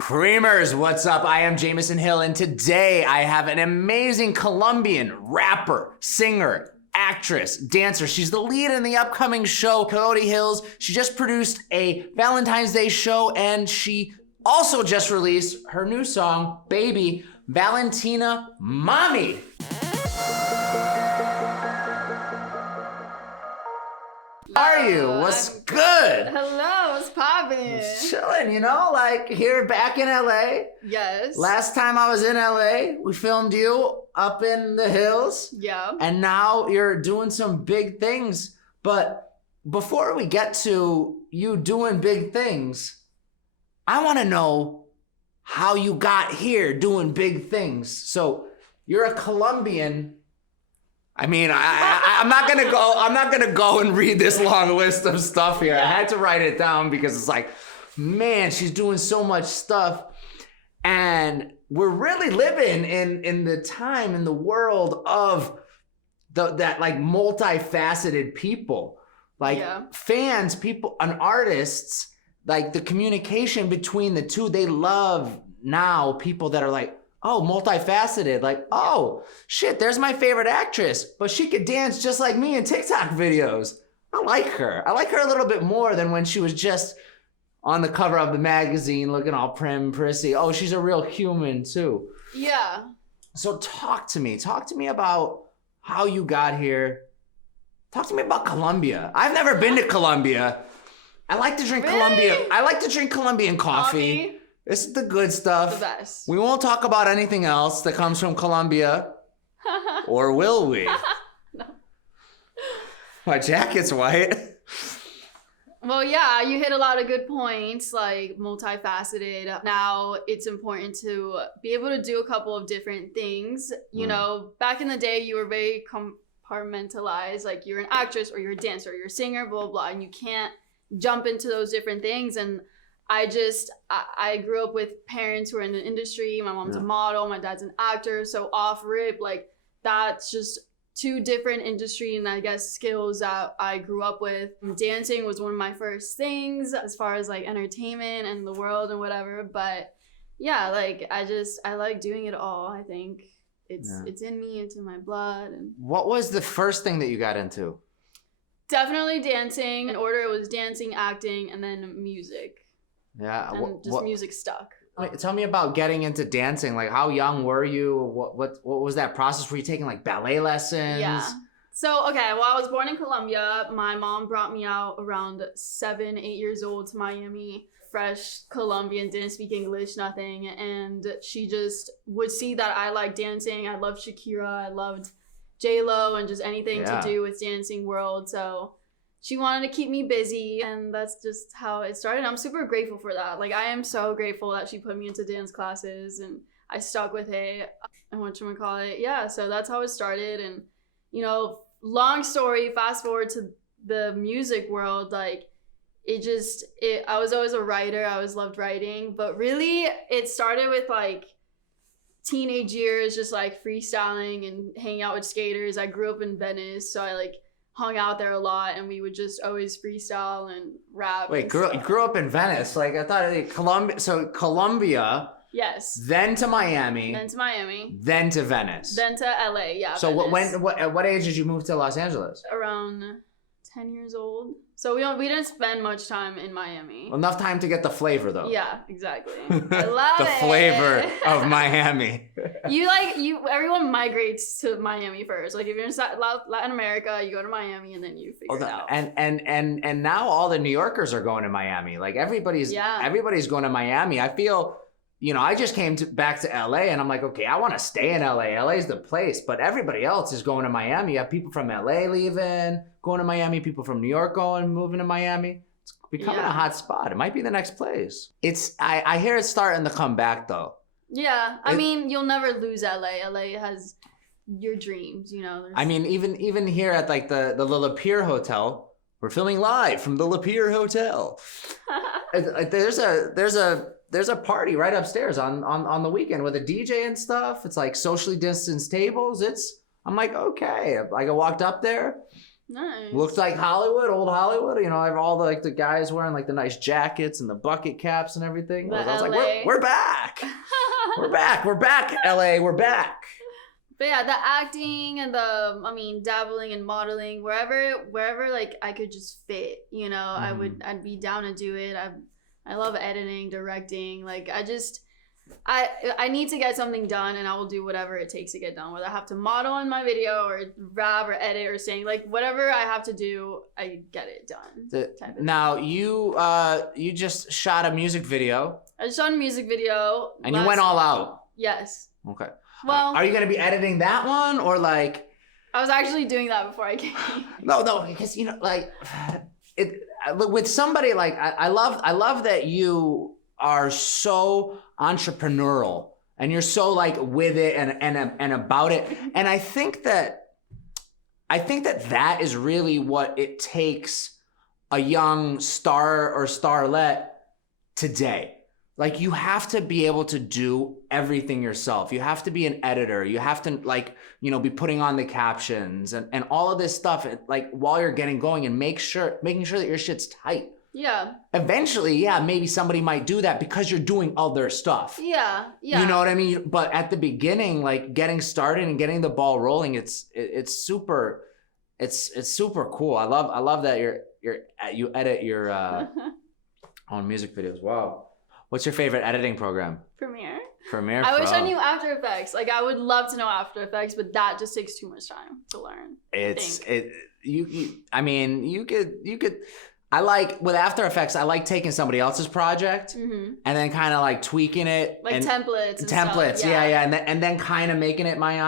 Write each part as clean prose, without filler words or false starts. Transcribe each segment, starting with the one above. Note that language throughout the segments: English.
Creamers, what's up? I am Jamieson Hill, and today I have an amazing Colombian rapper, singer, actress, dancer. She's the lead in the upcoming show, Coyote Hills. She just produced a Valentine's Day show, and she also just released her new song, Baby, Valentina Mami. How are you? What's good? Hello, what's poppin'? Chilling, like here back in LA. Yes. Last time I was in LA, we filmed you up in the hills. Yeah. And now you're doing some big things. But before we get to you doing big things, I want to know how you got here doing big things. So you're a Colombian. I mean, I'm not gonna go and read this long list of stuff here. I had to write it down because it's like, man, she's doing so much stuff. And we're really living in the time, in the world of that like multifaceted people. Like fans, people, and artists, like the communication between the two, they love now people that are like, oh, multifaceted. Like, oh, shit, there's my favorite actress, but she could dance just like me in TikTok videos. I like her. I like her a little bit more than when she was just on the cover of the magazine looking all prim and prissy. Oh, she's a real human too. Yeah. So talk to me. Talk to me about how you got here. Talk to me about Colombia. I've never been to Colombia. I like to drink Colombian coffee. This is the good stuff. The best. We won't talk about anything else that comes from Colombia. Or will we? No. My jacket's white. Well, yeah, you hit a lot of good points, like multifaceted. Now it's important to be able to do a couple of different things. You know, back in the day, you were very compartmentalized. Like you're an actress or you're a dancer or you're a singer, blah, blah, blah. And you can't jump into those different things. And I grew up with parents who are in the industry. My mom's a model, my dad's an actor. So off rip, like that's just two different industry and I guess skills that I grew up with. Dancing was one of my first things as far as like entertainment and the world and whatever. But yeah, like I like doing it all. I think it's in me, it's in my blood. And what was the first thing that you got into? Definitely dancing. In order, it was dancing, acting, and then music. Yeah, and music stuck. Tell me about getting into dancing. Like, how young were you? What was that process? Were you taking like ballet lessons? Yeah. So, okay, well, I was born in Colombia. My mom brought me out around 7, 8 years old to Miami. Fresh Colombian, didn't speak English, nothing. And she just would see that I liked dancing. I loved Shakira. I loved J-Lo and just anything to do with dancing world. So she wanted to keep me busy, and that's just how it started. I'm super grateful for that. Like, I am so grateful that she put me into dance classes, and I stuck with it. And whatchamacallit, yeah, so that's how it started. And, long story, fast forward to the music world, like, I was always a writer. I always loved writing. But really, it started with, like, teenage years, just, like, freestyling and hanging out with skaters. I grew up in Venice, so I, like, hung out there a lot, and we would just always freestyle and rap. Wait, you grew up in Venice? Like, I thought Colombia. So Colombia. Yes. Then to Miami. Then to Miami. Then to Venice. Then to LA. Yeah. So Venice. at what age did you move to Los Angeles? Around 10 years old. So we didn't spend much time in Miami. Enough time to get the flavor, though. Yeah, exactly. I love the it. flavor of Miami. Everyone migrates to Miami first. Like if you're in Latin America, you go to Miami and then you figure it out. And now all the New Yorkers are going to Miami. Like everybody's going to Miami. I feel, I just came back to LA and I'm like, okay, I want to stay in LA. LA's the place, but everybody else is going to Miami. You have people from LA leaving, going to Miami, people from New York moving to Miami. It's becoming a hot spot. It might be the next place. I hear it's starting to come back though. Yeah. I mean, you'll never lose LA. LA has your dreams, I mean, even here at like the La Pier Hotel, we're filming live from the La Pier Hotel. There's a party right upstairs on the weekend with a DJ and stuff. It's like socially distanced tables. I'm like, okay. Like I walked up there. Nice. Looked like Hollywood, old Hollywood. You know, I have all the like the guys wearing like the nice jackets and the bucket caps and everything. I was like, we're back. We're back, LA, we're back. But yeah, the acting and dabbling in modeling, wherever like I could just fit, you know, I'd be down to do it. I love editing, directing. Like I need to get something done, and I will do whatever it takes to get done. Whether I have to model in my video or rap or edit or sing, like whatever I have to do, I get it done. Now you just shot a music video. I just shot a music video. And you went all out. Yes. Okay. Well, are you gonna be editing that one or like? I was actually doing that before I came. No, because you know, like it with somebody like I love that you are so entrepreneurial and you're so like with it and about it. And I think that is really what it takes a young star or starlet today. Like you have to be able to do everything yourself. You have to be an editor. You have to like, you know, be putting on the captions and all of this stuff like while you're getting going and making sure that your shit's tight. Yeah. Eventually, yeah, maybe somebody might do that because you're doing other stuff. Yeah. You know what I mean? But at the beginning, like getting started and getting the ball rolling, it's super cool. I love that you edit your own music videos. Wow. What's your favorite editing program? Premiere. I wish I knew After Effects. Like I would love to know After Effects, but that just takes too much time to learn. You could. I like with After Effects. I like taking somebody else's project and then kind of like tweaking it, like templates. Templates, stuff. yeah, and then kind of making it my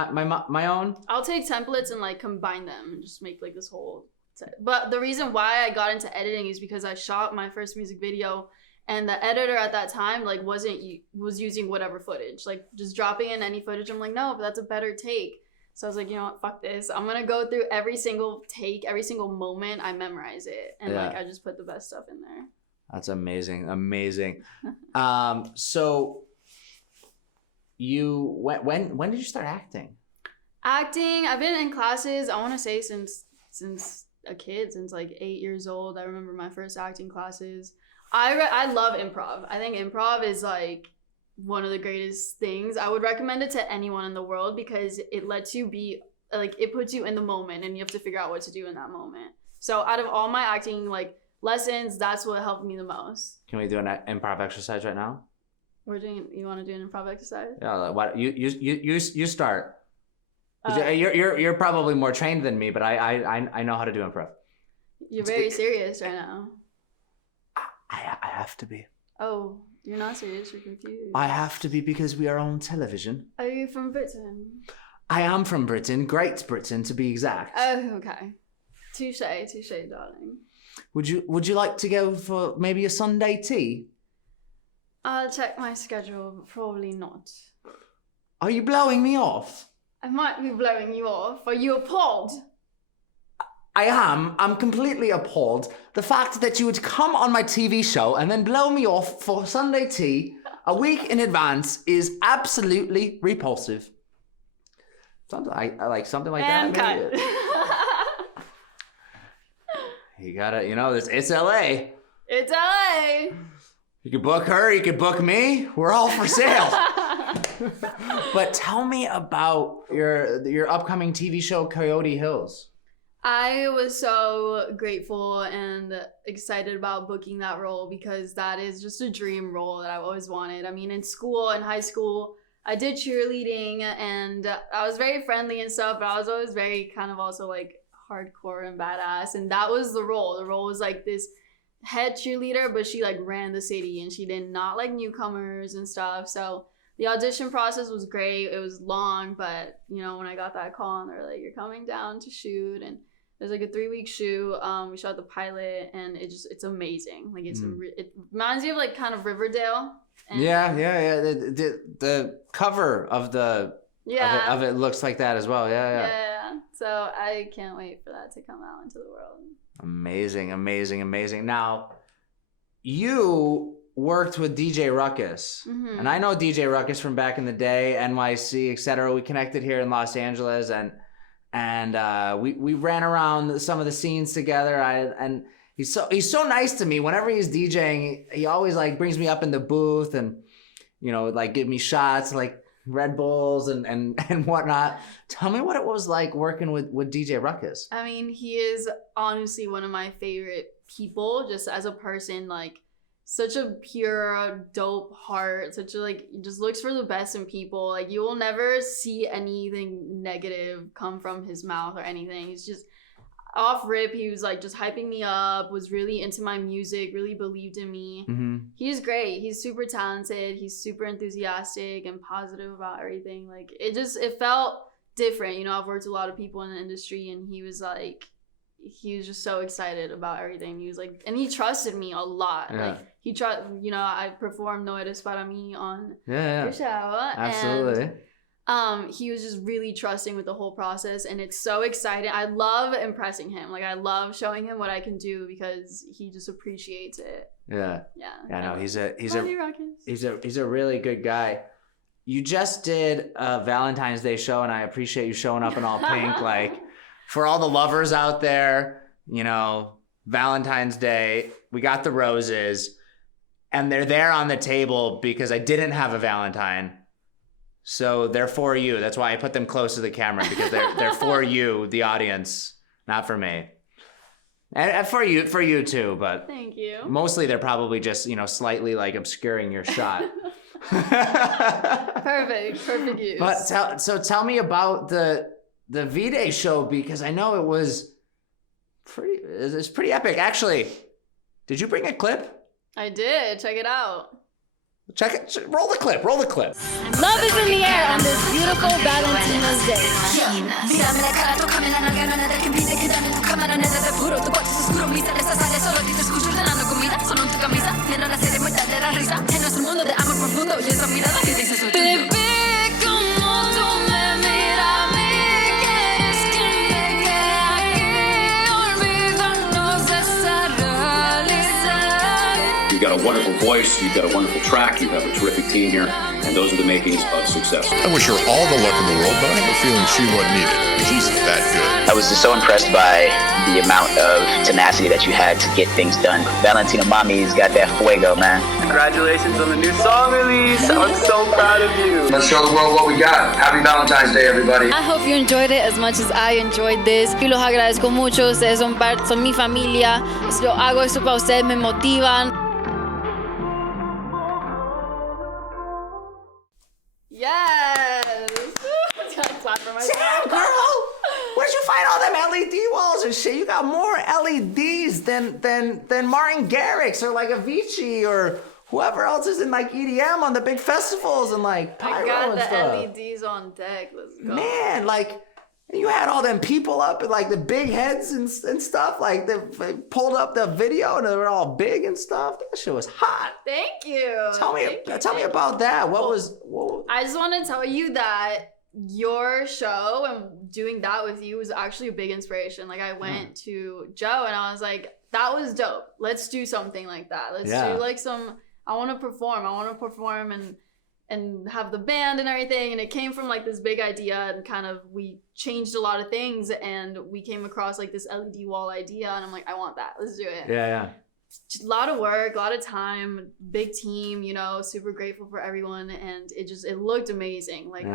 own. I'll take templates and like combine them and just make like this whole set. But the reason why I got into editing is because I shot my first music video. And the editor at that time like was using whatever footage, like just dropping in any footage. I'm like, no, but that's a better take. So I was like, you know what, fuck this. I'm gonna go through every single take, every single moment. I memorize it, and like I just put the best stuff in there. That's amazing. So you when did you start acting? Acting, I've been in classes. I want to say since a kid, since like 8 years old. I remember my first acting classes. I love improv. I think improv is like one of the greatest things. I would recommend it to anyone in the world because it lets you be like, it puts you in the moment and you have to figure out what to do in that moment. So out of all my acting like lessons, that's what helped me the most. Can we do an improv exercise right now? You want to do an improv exercise? Yeah. What you start? You're probably more trained than me, but I know how to do improv. You're very serious right now. I have to be. Oh, you're not serious, you're confused. I have to be because we are on television. Are you from Britain? I am from Britain, Great Britain to be exact. Oh, okay. Touche, darling. Would you like to go for maybe a Sunday tea? I'll check my schedule, but probably not. Are you blowing me off? I might be blowing you off. Are you appalled? I am. I'm completely appalled. The fact that you would come on my TV show and then blow me off for Sunday tea a week in advance is absolutely repulsive. Something I like something like and that. Cut. You gotta, it's LA. It's LA. You could book her, you could book me. We're all for sale. But tell me about your upcoming TV show, Coyote Hills. I was so grateful and excited about booking that role because that is just a dream role that I've always wanted. I mean, in school, in high school, I did cheerleading and I was very friendly and stuff, but I was always very kind of also like hardcore and badass. And that was the role. The role was like this head cheerleader, but she like ran the city and she did not like newcomers and stuff. So the audition process was great. It was long, but when I got that call and they're like, you're coming down to shoot, and there's like a 3-week shoot. We shot the pilot, and it's amazing. Like it reminds me of like kind of Riverdale. And yeah. The cover of of it looks like that as well. Yeah. So I can't wait for that to come out into the world. Amazing. Now, you worked with DJ Ruckus, and I know DJ Ruckus from back in the day, NYC, etc. We connected here in Los Angeles, and we ran around some of the scenes together. And he's so nice to me. Whenever he's DJing, he always like brings me up in the booth and like give me shots like Red Bulls and whatnot. Tell me what it was like working with DJ Ruckus. I mean, he is honestly one of my favorite people, just as a person. Like, such a pure, dope heart. Such a like, just looks for the best in people. Like, you will never see anything negative come from his mouth or anything. He's just off rip. He was like just hyping me up. Was really into my music. Really believed in me. Mm-hmm. He's great. He's super talented. He's super enthusiastic and positive about everything. Like, it felt different. I've worked with a lot of people in the industry, and he was just so excited about everything. He was like, and he trusted me a lot. Yeah. Like, I performed No Eres Para Mí on your show. Absolutely. And he was just really trusting with the whole process, and it's so exciting. I love impressing him. Like, I love showing him what I can do because he just appreciates it. Yeah. No, he's a really good guy. You just did a Valentine's Day show, and I appreciate you showing up in all pink. Like, for all the lovers out there, Valentine's Day, we got the roses, and they're there on the table because I didn't have a Valentine. So they're for you. That's why I put them close to the camera, because they're for you, the audience, not for me. And for you too, but thank you. Mostly they're probably just, slightly like obscuring your shot. Perfect use. But tell me about the V-Day show, because I know it's pretty epic. Actually, did you bring a clip? I did. Check it out. Check it. Roll the clip. Love is in the air on this beautiful Valentina's Day. You've got a wonderful voice, you've got a wonderful track, you have a terrific team here, and those are the makings of success. I wish her all the luck in the world, but I have a feeling she wasn't needed. She's that good. I was just so impressed by the amount of tenacity that you had to get things done. Valentina Mami's got that fuego, man. Congratulations on the new song release. I'm so proud of you. Let's show the world what we got. Happy Valentine's Day, everybody. I hope you enjoyed it as much as I enjoyed this. Y los agradezco mucho. Ustedes son mi familia. Yo hago esto para ustedes, me motivan. Yes! Clap for myself. Damn, girl! Where'd you find all them LED walls and shit? You got more LEDs than Martin Garrix or like Avicii or whoever else is in like EDM on the big festivals and like pyro I got the stuff. LEDs on deck. Let's go. Man, like, you had all them people up and like the big heads and stuff. Like, they pulled up the video and they were all big and stuff. That shit was hot. Thank you. Tell me about that. What was? I just want to tell you that your show and doing that with you was actually a big inspiration. Like, I went to Joe and I was like, that was dope. Let's do something like that. Let's do like I want to perform and have the band and everything. And it came from like this big idea, and kind of we changed a lot of things, and we came across like this LED wall idea, and I'm like, I want that. Let's do it. Yeah. Just a lot of work, a lot of time, big team, super grateful for everyone. And it looked amazing. Like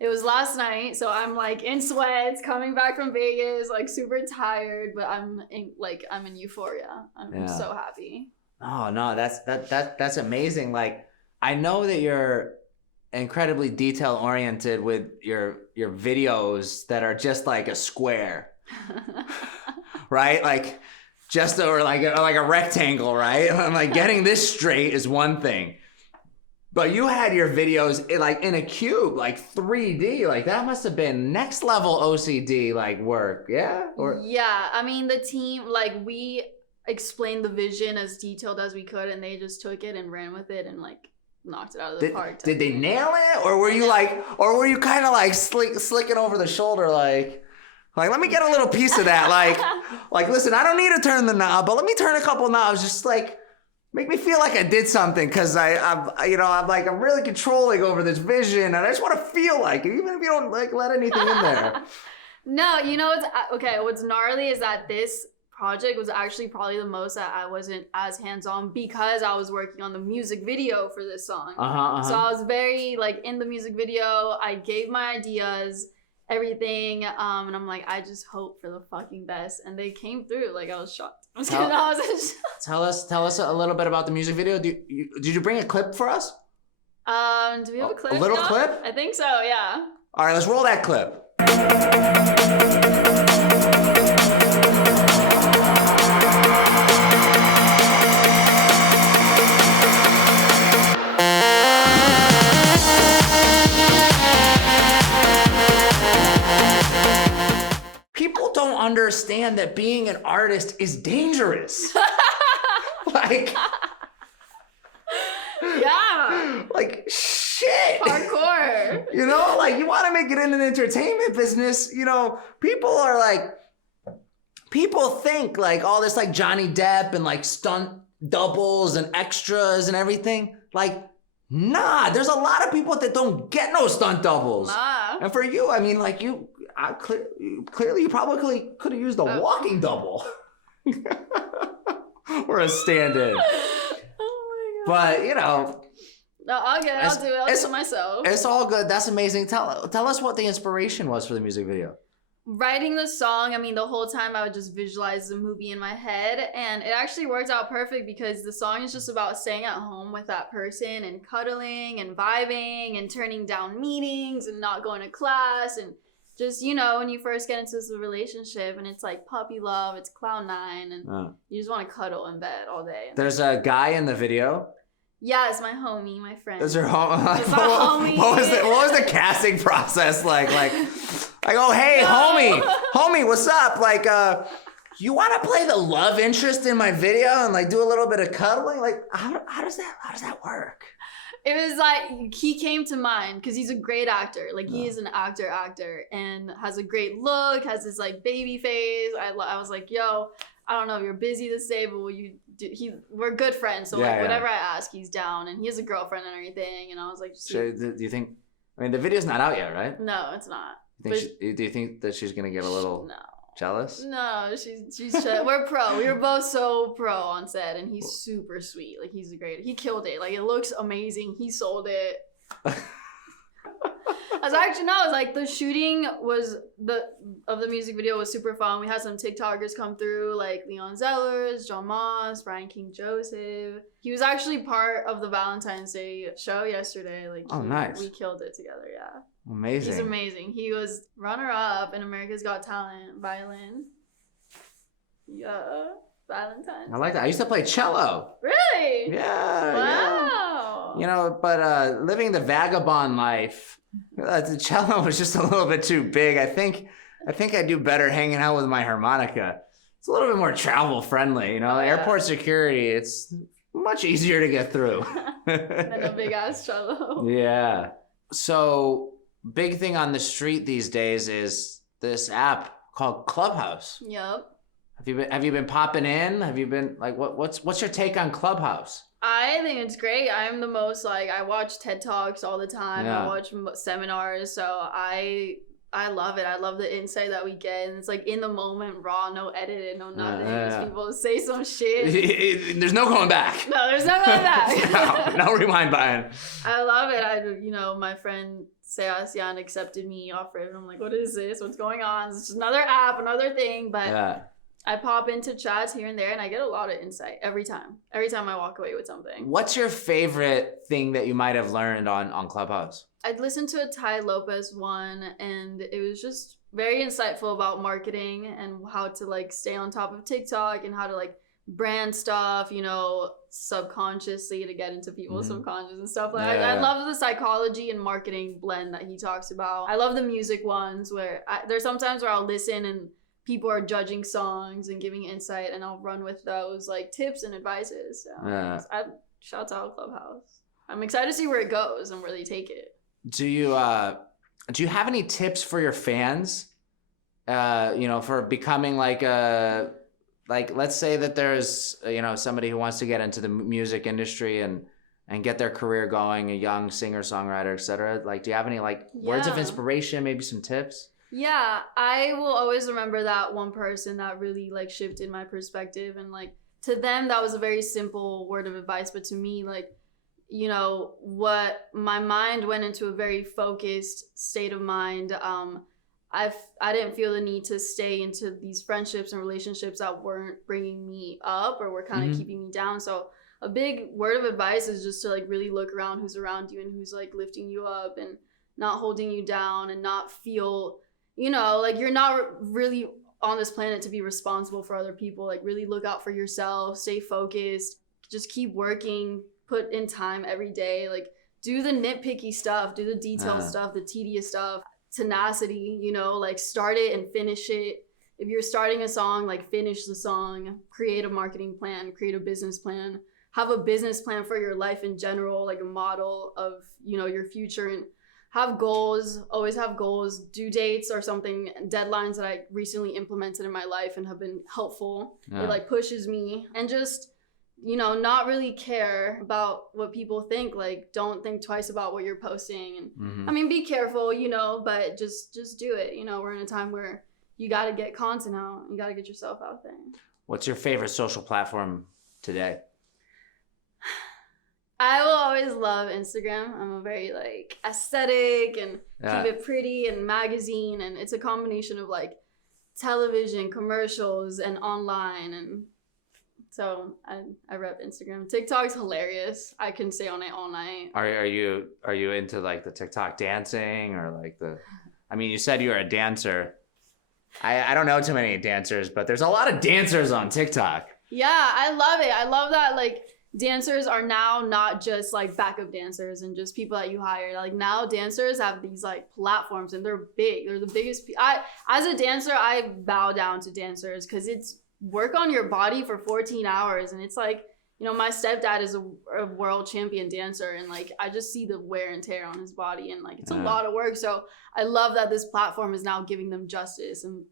it was last night, so I'm like in sweats, coming back from Vegas, like super tired, but I'm in euphoria. I'm so happy. Oh no, that's amazing. Like, I know that you're incredibly detail oriented with your videos that are just like a square, right? Like just over like a rectangle, right? I'm like, getting this straight is one thing, but you had your videos in a cube, like 3D. Like, that must have been next level OCD like work, yeah? Yeah, I mean, the team, like, we explained the vision as detailed as we could, and they just took it and ran with it and like knocked it out of the park. Did they nail it, or were you kind of like slicking over the shoulder, like let me get a little piece of that, like listen, I don't need to turn the knob, but let me turn a couple knobs, just like make me feel like I did something, because I'm really controlling over this vision, and I just want to feel like it, even if you don't like let anything in there. No, you know what's okay. What's gnarly is that this project was actually probably the most that I wasn't as hands-on because I was working on the music video for this song. So I was very like in the music video. I gave my ideas, everything, and I'm like, I just hope for the fucking best, and they came through. Like I was shocked. Tell us a little bit about the music video. Did you bring a clip for us? Do we have a clip? A little clip? I think so. Yeah. All right, let's roll that clip. People don't understand that being an artist is dangerous. Like, yeah. Like, shit. Hardcore. You know, like, you want to make it in an entertainment business, you know, people think like all this like Johnny Depp and like stunt doubles and extras and everything. Like, nah, there's a lot of people that don't get no stunt doubles. Nah. And for you, I mean, like clearly you probably could have used a walking double. Or a stand-in. Oh my God. But, you know. No, I'll do it. I'll do it myself. It's all good. That's amazing. Tell us what the inspiration was for the music video. Writing the song, I mean, the whole time I would just visualize the movie in my head, and it actually worked out perfect because the song is just about staying at home with that person and cuddling and vibing and turning down meetings and not going to class and just, you know, when you first get into this relationship and it's like puppy love, it's cloud nine, and you just want to cuddle in bed all day. There's a guy in the video. Yeah, it's my homie, my friend. Is your homie? It's my homie. What was the casting process like? Like, oh, hey, homie, what's up? Like, you want to play the love interest in my video and like do a little bit of cuddling? Like, how does that work? It was like, he came to mind because he's a great actor. Like, he is an actor and has a great look, has this like baby face. I was like, yo, I don't know if you're busy this day, but we're good friends. So whatever I ask, he's down, and he has a girlfriend and everything. And I was like, do you think? I mean, the video's not out yet, right? No, it's not. Do you think that she's gonna get a little jealous? No, she's we're pro. We were both so pro on set, and he's super sweet. Like, he killed it. Like, it looks amazing. He sold it. The shooting of the music video was super fun. We had some TikTokers come through, like Leon Zellers, John Moss, Brian King Joseph. He was actually part of the Valentine's Day show yesterday. Like, nice. We killed it together, yeah. Amazing. He's amazing. He was runner-up in America's Got Talent, violin. Yeah, Valentine's. I like that. I used to play cello. Really? Yeah. Wow. Yeah. You know, but living the vagabond life, the cello was just a little bit too big. I think I do better hanging out with my harmonica. It's a little bit more travel friendly, you know. Airport security, it's much easier to get through than a big ass cello. Yeah. So, big thing on the street these days is this app called Clubhouse. Yep. Have you been popping in? Have you been like what's your take on Clubhouse? I think it's great. I'm the most like, I watch TED Talks all the time. I watch seminars, so I love it. I love the insight that we get, and it's like in the moment, raw, no edited, no nothing. Just people say some shit. There's no going back. No, there's no going back. no rewind button. I love it. My friend Sebastian accepted me, offered, and I'm like, what is this? What's going on? It's just another app, another thing, but I pop into chats here and there, and I get a lot of insight every time. Every time I walk away with something. What's your favorite thing that you might have learned on Clubhouse? I'd listened to a Ty Lopez one, and it was just very insightful about marketing and how to like stay on top of TikTok and how to like brand stuff, you know, subconsciously to get into people's subconscious and stuff like that. I love the psychology and marketing blend that he talks about. I love the music ones where there's sometimes where I'll listen and people are judging songs and giving insight, and I'll run with those like tips and advices. So I shout out Clubhouse. I'm excited to see where it goes and where they take it. Do you have any tips for your fans? For becoming like let's say that there's somebody who wants to get into the music industry and get their career going, a young singer, songwriter, etc. Like, do you have any words of inspiration, maybe some tips? Yeah, I will always remember that one person that really like shifted my perspective, and like to them that was a very simple word of advice, but to me, like, you know, what my mind went into a very focused state of mind. I didn't feel the need to stay into these friendships and relationships that weren't bringing me up or were kind of keeping me down. So a big word of advice is just to like really look around who's around you and who's like lifting you up and not holding you down, and not feel, you know, like you're not really on this planet to be responsible for other people. Like really look out for yourself, stay focused, just keep working, put in time every day, like do the nitpicky stuff, do the detailed stuff, the tedious stuff, tenacity, you know, like start it and finish it. If you're starting a song, like finish the song, create a marketing plan, create a business plan, have a business plan for your life in general, like a model of, you know, your future, and have goals, always have goals, due dates or something, deadlines that I recently implemented in my life and have been helpful. It like pushes me, and just, you know, not really care about what people think. Like, don't think twice about what you're posting. And I mean, be careful, you know, but just do it. You know, we're in a time where you got to get content out. You got to get yourself out there. What's your favorite social platform today? I will always love Instagram. I'm a very like aesthetic and keep it pretty and magazine, and it's a combination of like television, commercials, and online, and so I rep Instagram. TikTok's hilarious. I can stay on it all night. Are you into like the TikTok dancing or like the? I mean, you said you were a dancer. I don't know too many dancers, but there's a lot of dancers on TikTok. Yeah, I love it. I love that like dancers are now not just like backup dancers and just people that you hire. Like now dancers have these like platforms and they're big. They're the biggest. As a dancer, I bow down to dancers because it's work on your body for 14 hours. And it's like, you know, my stepdad is a world champion dancer, and like I just see the wear and tear on his body, and like it's a lot of work. So I love that this platform is now giving them justice and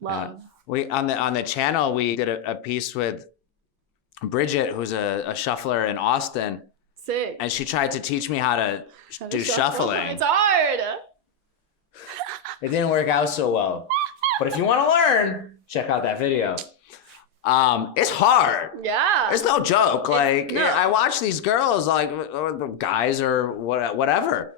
love. We on the channel we did a piece with Bridget, who's a shuffler in Austin. Sick. And she tried to teach me how to do shuffling. It's hard. It didn't work out so well. But if you want to learn, check out that video. It's hard. Yeah. It's no joke. Like, I watch these girls, like, or the guys or whatever,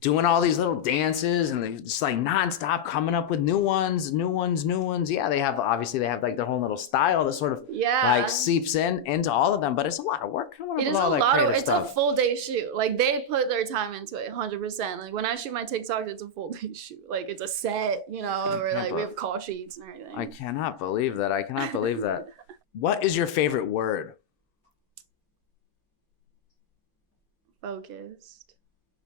doing all these little dances, and they just like nonstop coming up with new ones. Yeah, they have like their whole little style that sort of like seeps into all of them, but it's a lot of work. It is a lot of, it's a full day shoot. Like they put their time into it 100%. Like when I shoot my TikToks, it's a full day shoot. Like it's a set, you know, where like we have call sheets and everything. I cannot believe that. What is your favorite word? Focused.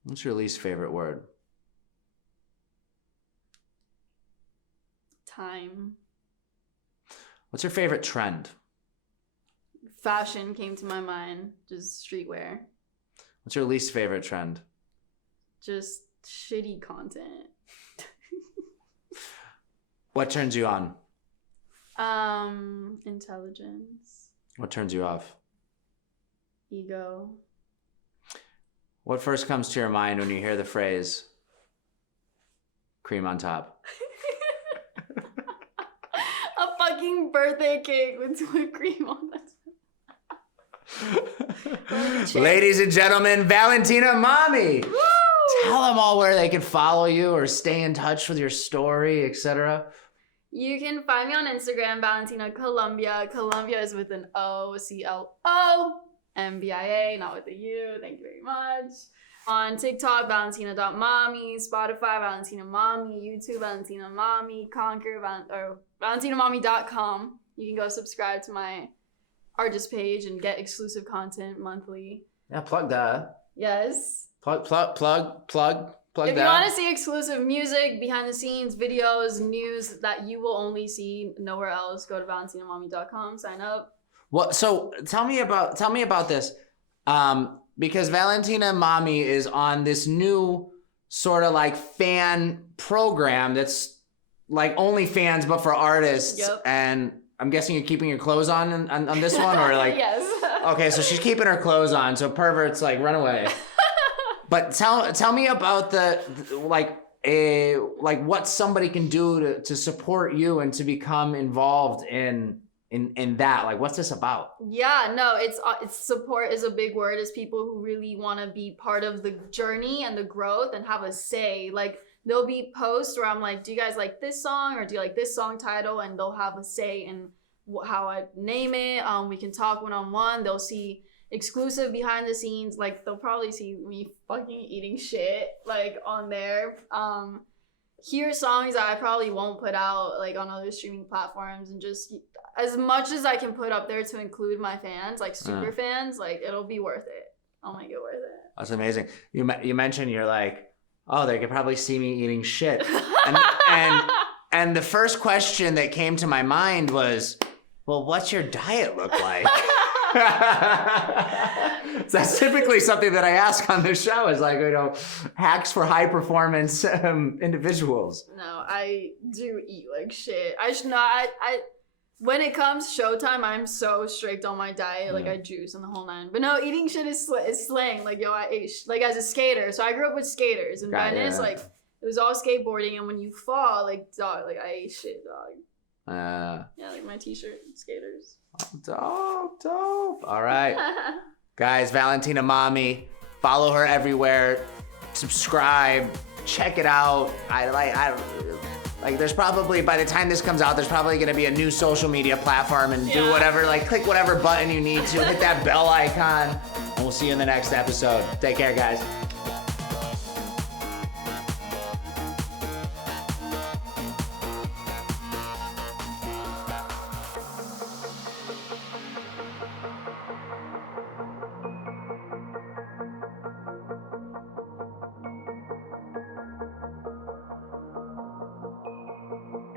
What's your least favorite word? Time. What's your favorite trend? Fashion came to my mind. Just streetwear. What's your least favorite trend? Just shitty content. What turns you on? Intelligence. What turns you off? Ego. What first comes to your mind when you hear the phrase cream on top? A fucking birthday cake with whipped cream on it. Ladies and gentlemen, Valentina Mami. Woo! Tell them all where they can follow you or stay in touch with your story, etc. You can find me on Instagram, Valentina Colombia. Colombia is with an O, CLOMBIA, not with a U. Thank you very much. On TikTok, Valentina.Mami, Spotify, Valentina Mami, YouTube, Valentina Mami, Conquer, or ValentinaMami.com. You can go subscribe to my artist page and get exclusive content monthly. Yeah, plug that. Yes. Plug If that. you want to see exclusive music, behind the scenes, videos, news that you will only see nowhere else, go to ValentinaMami.com, sign up. Well, so tell me about this, because Valentina Mami is on this new sort of like fan program that's like OnlyFans but for artists. Yep. And I'm guessing you're keeping your clothes on this one, or like Yes. Okay, so she's keeping her clothes on, so perverts like run away. But tell me about the like like what somebody can do to support you and to become involved in that. Like, what's this about? Yeah, no, it's support is a big word. It's people who really want to be part of the journey and the growth and have a say. Like, there'll be posts where I'm like, do you guys like this song, or do you like this song title? And they'll have a say in how I name it. We can talk one-on-one. They'll see exclusive behind the scenes. Like, they'll probably see me fucking eating shit, like, on there. Hear songs that I probably won't put out, like, on other streaming platforms, and just as much as I can put up there to include my fans, like super fans, like, it'll be worth it. I'll make it worth it. That's amazing. You mentioned you're like, oh, they could probably see me eating shit. And the first question that came to my mind was, well, what's your diet look like? That's typically something that I ask on the show, is like, hacks for high performance individuals. No, I do eat like shit. When it comes showtime, I'm so strict on my diet. Like, I juice and the whole nine. But no, eating shit is slang. Like, I ate like as a skater. So I grew up with skaters in Venice. Like, it was all skateboarding, and when you fall, like, dog, like, I ate shit, dog. Yeah, like my teeshirt skaters. Dope. All right. Guys, Valentina Mami. Follow her everywhere. Subscribe. Check it out. Like, there's probably, by the time this comes out, there's probably going to be a new social media platform, and do whatever, like, click whatever button you need to, hit that bell icon, and we'll see you in the next episode. Take care, guys.